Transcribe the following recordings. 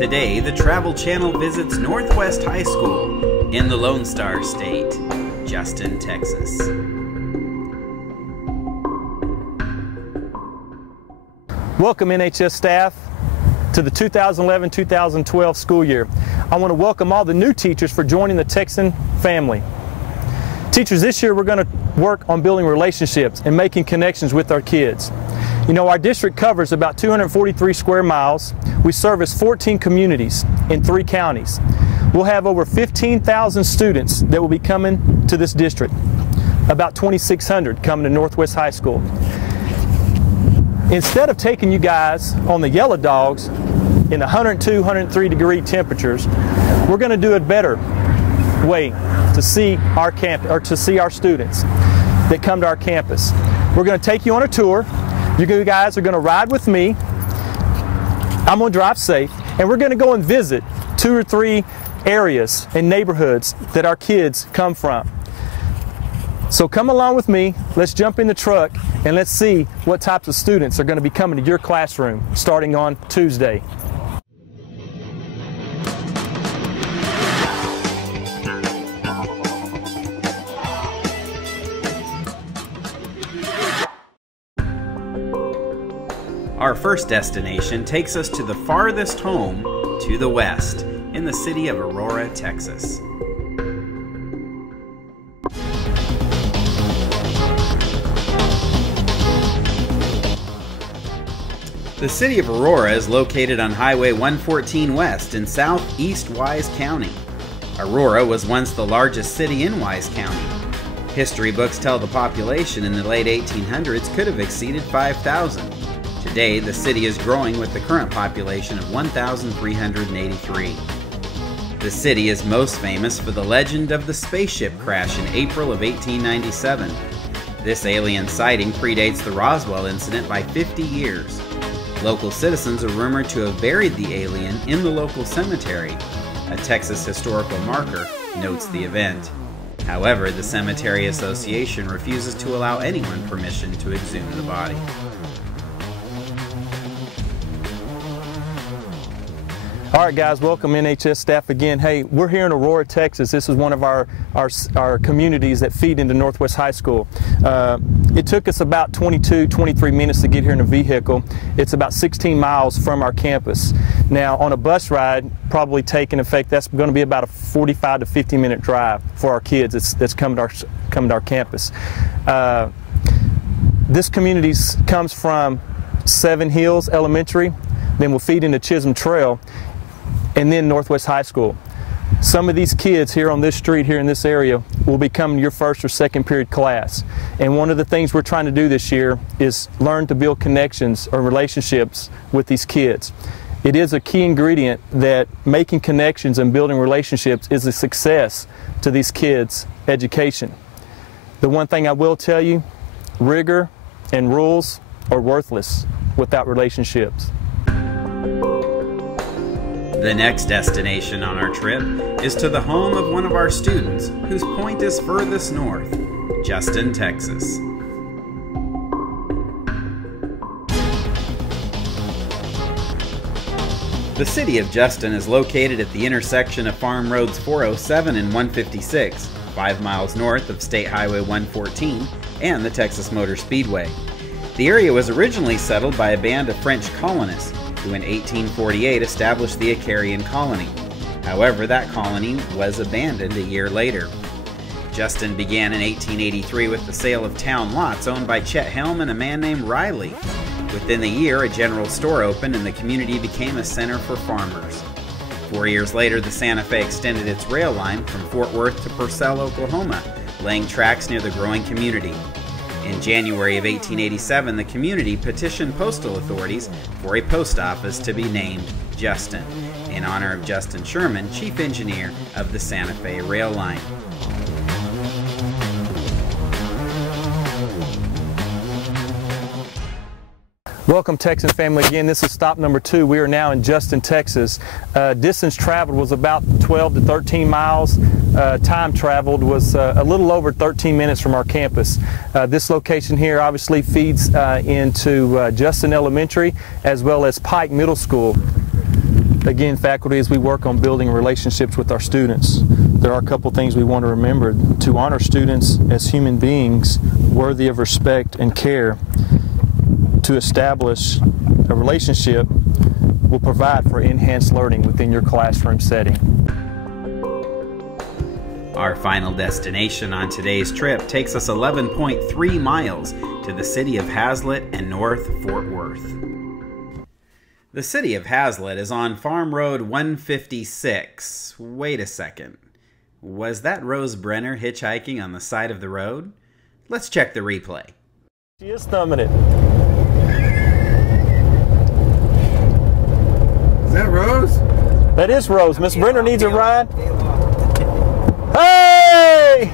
Today, the Travel Channel visits Northwest High School in the Lone Star State, Justin, Texas. Welcome NHS staff to the 2011-2012 school year. I want to welcome all the new teachers for joining the Texan family. Teachers, this year we're going to work on building relationships and making connections with our kids. You know, our district covers about 243 square miles. We service 14 communities in 3 counties. We'll have over 15,000 students that will be coming to this district, about 2,600 coming to Northwest High School. Instead of taking you guys on the yellow dogs in 102, 103 degree temperatures, we're going to do a better way to see our camp, or to see our students that come to our campus. We're going to take you on a tour. You guys are going to ride with me. I'm going to drive safe, and we're going to go and visit 2 or 3 areas and neighborhoods that our kids come from. So come along with me, let's jump in the truck and let's see what types of students are going to be coming to your classroom starting on Tuesday. Our first destination takes us to the farthest home to the west, in the city of Aurora, Texas. The city of Aurora is located on Highway 114 West in southeast Wise County. Aurora was once the largest city in Wise County. History books tell the population in the late 1800s could have exceeded 5,000. Today, the city is growing with the current population of 1,383. The city is most famous for the legend of the spaceship crash in April of 1897. This alien sighting predates the Roswell incident by 50 years. Local citizens are rumored to have buried the alien in the local cemetery. A Texas historical marker notes the event. However, the Cemetery Association refuses to allow anyone permission to exhume the body. All right, guys, welcome NHS staff again. Hey, we're here in Aurora, Texas. This is one of our communities that feed into Northwest High School. It took us about 22, 23 minutes to get here in a vehicle. It's about 16 miles from our campus. Now, on a bus ride, probably taking effect, that's going to be about a 45 to 50 minute drive for our kids that's coming to our campus. This community comes from Seven Hills Elementary, then we'll feed into Chisholm Trail, and then Northwest High School. Some of these kids here on this street, here in this area, will be coming to your first or second period class. And one of the things we're trying to do this year is learn to build connections or relationships with these kids. It is a key ingredient that making connections and building relationships is a success to these kids' education. The one thing I will tell you, rigor and rules are worthless without relationships. The next destination on our trip is to the home of one of our students whose point is furthest north, Justin, Texas. The city of Justin is located at the intersection of Farm Roads 407 and 156, 5 miles north of State Highway 114 and the Texas Motor Speedway. The area was originally settled by a band of French colonists who in 1848 established the Icarian colony. However, that colony was abandoned a year later. Justin began in 1883 with the sale of town lots owned by Chet Helm and a man named Riley. Within the year, a general store opened and the community became a center for farmers. 4 years later, the Santa Fe extended its rail line from Fort Worth to Purcell, Oklahoma, laying tracks near the growing community. In January of 1887, the community petitioned postal authorities for a post office to be named Justin, in honor of Justin Sherman, chief engineer of the Santa Fe rail line. Welcome Texan family again. This is stop number 2. We are now in Justin, Texas. Distance traveled was about 12 to 13 miles. Time traveled was a little over 13 minutes from our campus. This location here obviously feeds into Justin Elementary as well as Pike Middle School. Again, faculty, as we work on building relationships with our students, there are a couple things we want to remember. To honor students as human beings worthy of respect and care, to establish a relationship will provide for enhanced learning within your classroom setting. Our final destination on today's trip takes us 11.3 miles to the city of Hazlet and North Fort Worth. The city of Hazlet is on Farm Road 156. Wait a second. Was that Rose Brenner hitchhiking on the side of the road? Let's check the replay. She is thumbing it. Is that Rose? That is Rose. Miss Brenner needs a ride. Hey!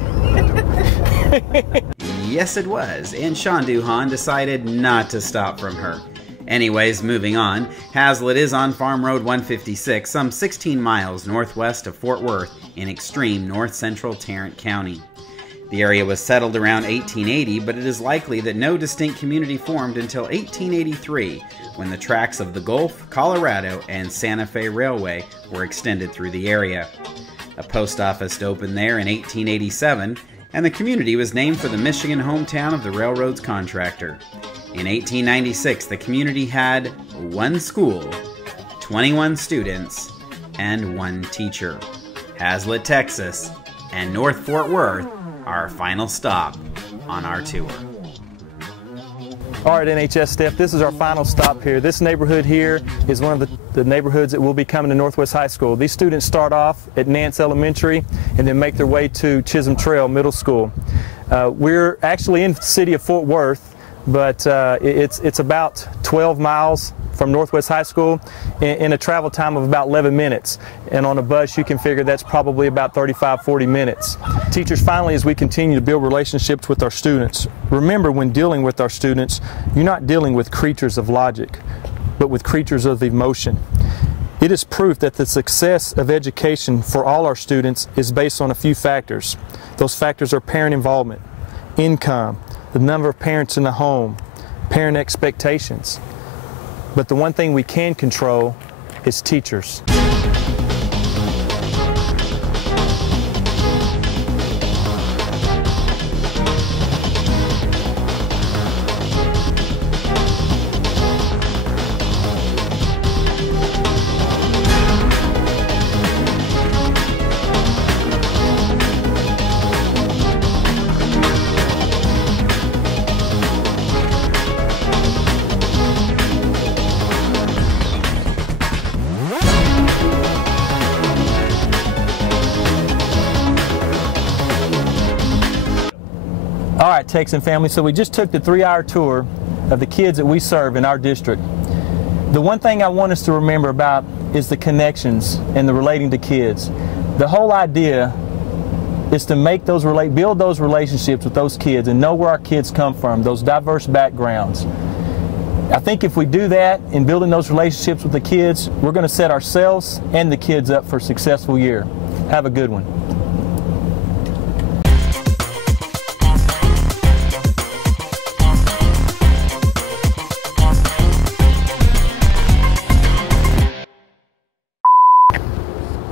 Yes, it was, and Shawn Duhon decided not to stop from her. Anyways, moving on, Hazlet is on Farm Road 156, some 16 miles northwest of Fort Worth in extreme north-central Tarrant County. The area was settled around 1880, but it is likely that no distinct community formed until 1883, when the tracks of the Gulf, Colorado, and Santa Fe Railway were extended through the area. A post office opened there in 1887, and the community was named for the Michigan hometown of the railroad's contractor. In 1896, the community had one school, 21 students, and one teacher. Hazlet, Texas, and North Fort Worth are our final stop on our tour. All right, NHS staff, this is our final stop here. This neighborhood here is one of the neighborhoods that will be coming to Northwest High School. These students start off at Nance Elementary and then make their way to Chisholm Trail Middle School. We're actually in the city of Fort Worth, but it's about 12 miles from Northwest High School in a travel time of about 11 minutes. And on a bus, you can figure that's probably about 35-40 minutes. Teachers, finally, as we continue to build relationships with our students, remember when dealing with our students, you're not dealing with creatures of logic, but with creatures of emotion. It is proof that the success of education for all our students is based on a few factors. Those factors are parent involvement, income, the number of parents in the home, parent expectations. But the one thing we can control is teachers. All right, Texan family, so we just took the 3-hour tour of the kids that we serve in our district. The one thing I want us to remember about is the connections and the relating to kids. The whole idea is to make build those relationships with those kids and know where our kids come from, those diverse backgrounds. I think if we do that in building those relationships with the kids, we're going to set ourselves and the kids up for a successful year. Have a good one.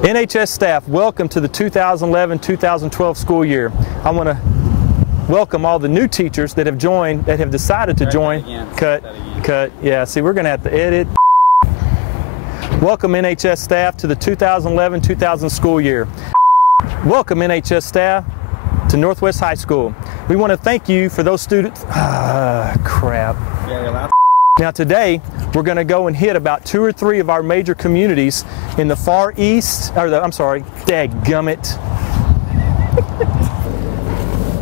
NHS staff, welcome to the 2011-2012 school year. I want to welcome all the new teachers that have joined, that have decided to join. Cut. Yeah, see, we're going to have to edit. Welcome NHS staff to the 2011-2012 school year. Welcome NHS staff to Northwest High School. We want to thank you for those students. Crap. Now today, we're going to go and hit about 2 or 3 of our major communities in the far east, dadgummit.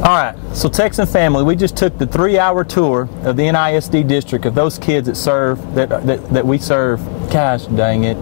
All right, so Texan family, we just took the 3-hour tour of the NISD district of those kids that we serve. Gosh dang it.